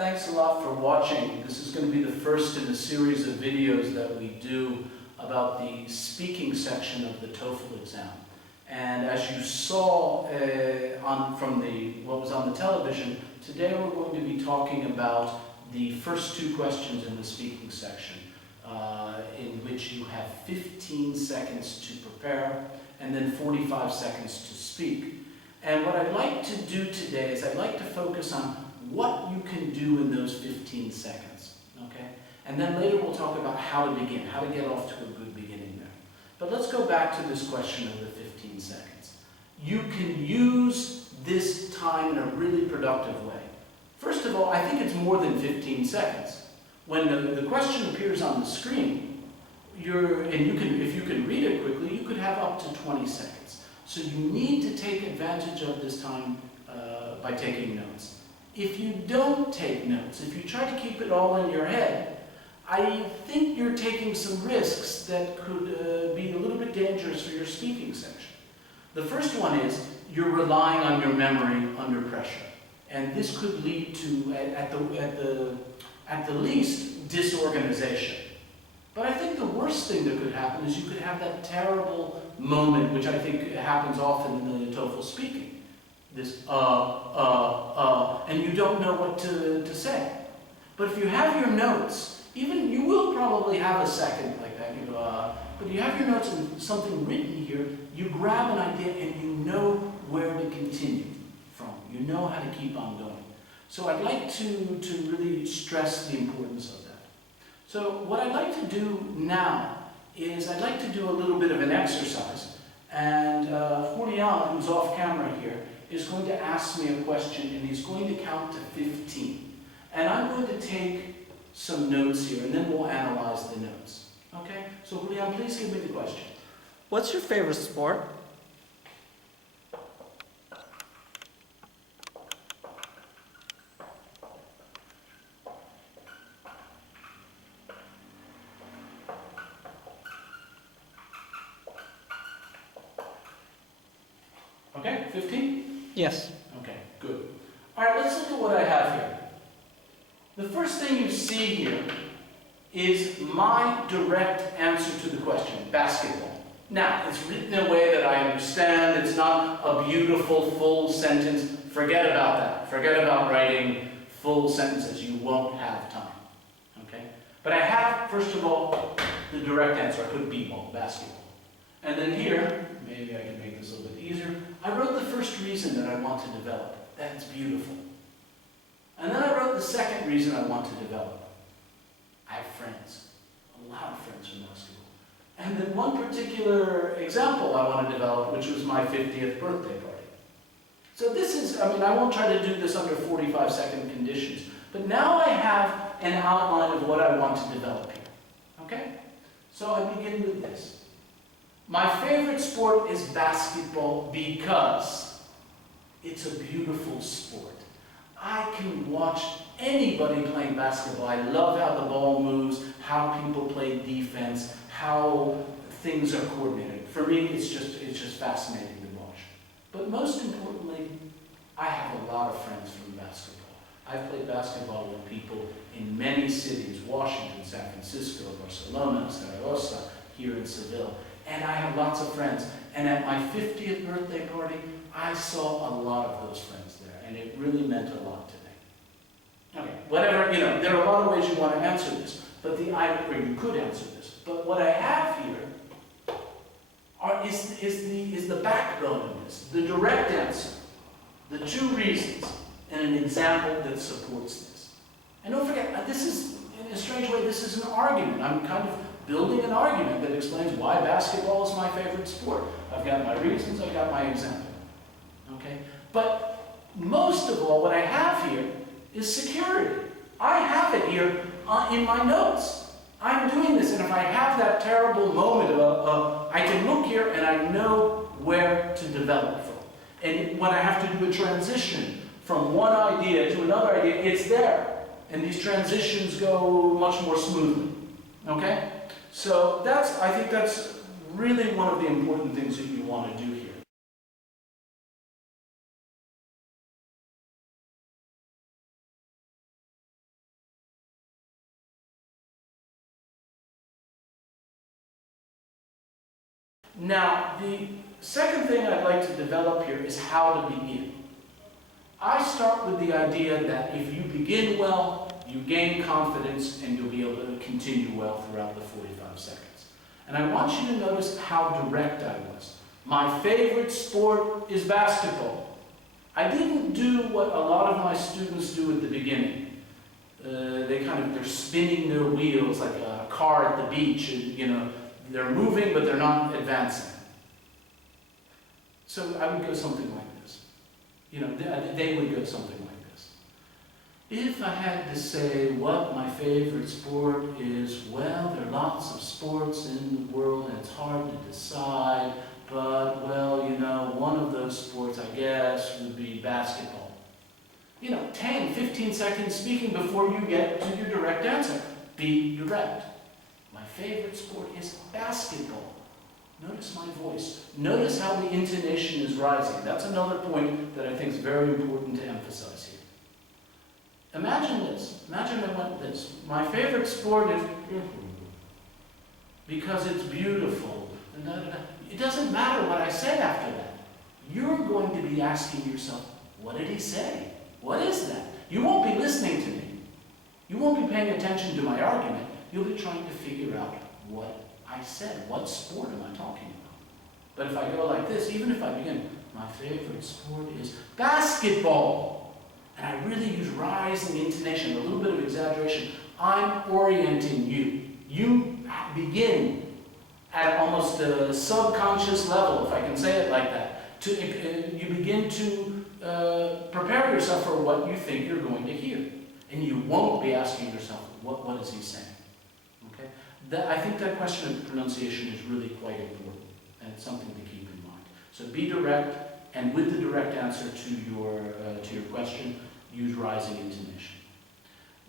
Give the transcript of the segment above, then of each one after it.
Thanks a lot for watching. This is going to be the first in a series of videos that we do about the speaking section of the TOEFL exam. And as you saw from what was on the television, today we're going to be talking about the first two questions in the speaking section, in which you have 15 seconds to prepare and then 45 seconds to speak. And what I'd like to do today is I'd like to focus on what you can do in those 15 seconds, okay? And then later we'll talk about how to begin, how to get off to a good beginning there. But let's go back to this question of the 15 seconds. You can use this time in a really productive way. First of all, I think it's more than 15 seconds. When the question appears on the screen, if you can read it quickly, you could have up to 20 seconds. So you need to take advantage of this time by taking notes. If you don't take notes, if you try to keep it all in your head, I think you're taking some risks that could be a little bit dangerous for your speaking section. The first one is you're relying on your memory under pressure. And this could lead to, at the least, disorganization. But I think the worst thing that could happen is you could have that terrible moment, which I think happens often in the TOEFL speaking. This and you don't know what to say. But if you have your notes, you will probably have a second like that, but you have your notes and something written here, you grab an idea and you know where to continue from. You know how to keep on going. So I'd like to really stress the importance of that. So what I'd like to do now is I'd like to do a little bit of an exercise. And Julian, who's off camera here, is going to ask me a question, and he's going to count to 15. And I'm going to take some notes here, and then we'll analyze the notes. Okay? So Julian, please give me the question. What's your favorite sport? Okay, 15? Yes. Okay, good. All right, let's look at what I have here. The first thing you see here is my direct answer to the question, basketball. Now, it's written in a way that I understand. It's not a beautiful, full sentence. Forget about that. Forget about writing full sentences. You won't have time. Okay? But I have, first of all, the direct answer. I put b-ball, basketball. And then here, maybe I can make this a little bit easier, I wrote the first reason that I want to develop. That's beautiful. And then I wrote the second reason I want to develop. I have friends, a lot of friends from basketball. And then one particular example I want to develop, which was my 50th birthday party. So this is, I won't try to do this under 45-second conditions, but now I have an outline of what I want to develop here. Okay? So I begin with this. My favorite sport is basketball because it's a beautiful sport. I can watch anybody playing basketball. I love how the ball moves, how people play defense, how things are coordinated. For me, it's just fascinating to watch. But most importantly, I have a lot of friends from basketball. I've played basketball with people in many cities, Washington, San Francisco, Barcelona, Zaragoza, here in Seville. And I have lots of friends. And at my 50th birthday party, I saw a lot of those friends there. And it really meant a lot to me. Okay, whatever, there are a lot of ways you want to answer this. Or you could answer this. But what I have here is the backbone of this, the direct answer, the two reasons, and an example that supports this. And don't forget, this is, in a strange way, this is an argument. I'm kind of building an argument that explains why basketball is my favorite sport. I've got my reasons, I've got my example. Okay? But most of all, what I have here is security. I have it here in my notes. I'm doing this, and if I have that terrible moment I can look here and I know where to develop from. And when I have to do a transition from one idea to another idea, it's there. And these transitions go much more smoothly. Okay? So I think that's really one of the important things that you want to do here. Now, the second thing I'd like to develop here is how to begin. I start with the idea that if you begin well, you gain confidence and you'll be able to continue well throughout the 45 seconds. And I want you to notice how direct I was. My favorite sport is basketball. I didn't do what a lot of my students do at the beginning. They're spinning their wheels like a car at the beach. And, they're moving, but they're not advancing. So I would go something like this. They would go something like this. If I had to say what my favorite sport is, well, there are lots of sports in the world and it's hard to decide, but, well, one of those sports, I guess, would be basketball. 10, 15 seconds speaking before you get to your direct answer. Be direct. My favorite sport is basketball. Notice my voice. Notice how the intonation is rising. That's another point that I think is very important to emphasize here. Imagine this. Imagine I went this. My favorite sport is because it's beautiful. It doesn't matter what I say after that. You're going to be asking yourself, what did he say? What is that? You won't be listening to me. You won't be paying attention to my argument. You'll be trying to figure out what I said. What sport am I talking about? But if I go like this, even if I begin, my favorite sport is basketball, and I really use rising intonation, a little bit of exaggeration, I'm orienting you. You begin at almost a subconscious level, if I can say it like that. You begin to prepare yourself for what you think you're going to hear. And you won't be asking yourself, what is he saying? Okay? I think that question of pronunciation is really quite important, and it's something to keep in mind. So be direct, and with the direct answer to your question, use rising intonation.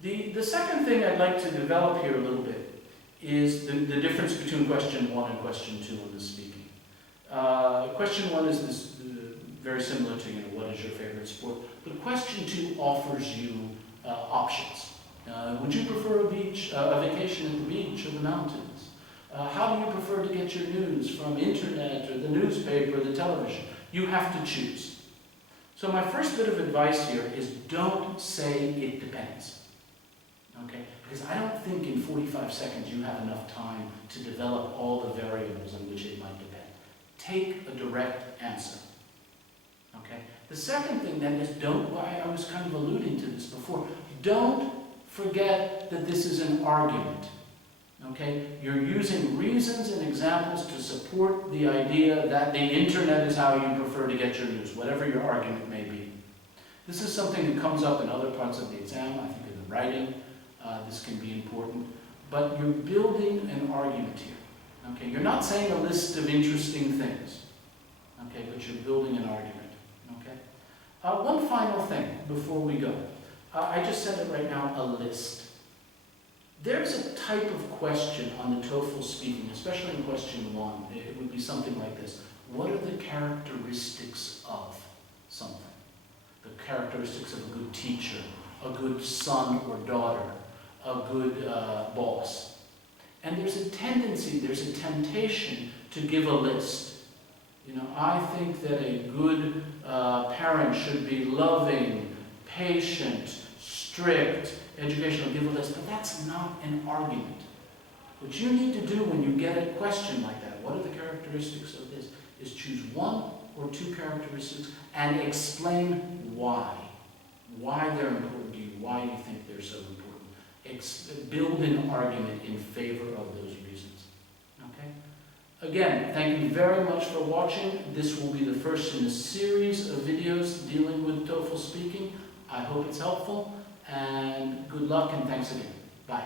The second thing I'd like to develop here a little bit is the difference between question 1 and question 2 in the speaking. Question 1 is this, very similar to what is your favorite sport, but question 2 offers you options. Would you prefer a vacation at the beach or the mountains? How do you prefer to get your news, from internet or the newspaper or the television? You have to choose. So my first bit of advice here is don't say it depends. Okay? Because I don't think in 45 seconds you have enough time to develop all the variables on which it might depend. Take a direct answer. Okay? The second thing then is I was kind of alluding to this before, don't forget that this is an argument. Okay? You're using reasons and examples to support the idea that the internet is how you prefer to get your news, whatever your argument may be. This is something that comes up in other parts of the exam, I think in the writing, this can be important, but you're building an argument here. Okay? You're not saying a list of interesting things, okay, but you're building an argument. Okay? One final thing before we go. I just said it right now, a list. There's a type of question on the TOEFL speaking, especially in question 1. It would be something like this. What are the characteristics of something? The characteristics of a good teacher, a good son or daughter, a good boss. And there's a tendency, there's a temptation to give a list. I think that a good parent should be loving, patient, strict, educational, give a list, but that's not an argument. What you need to do when you get a question like that, what are the characteristics of this, is choose 1 or 2 characteristics and explain why. Why they're important to you, why you think they're so important. Build an argument in favor of those reasons. Okay? Again, thank you very much for watching. This will be the first in a series of videos dealing with TOEFL speaking. I hope it's helpful, and good luck and thanks again. Bye.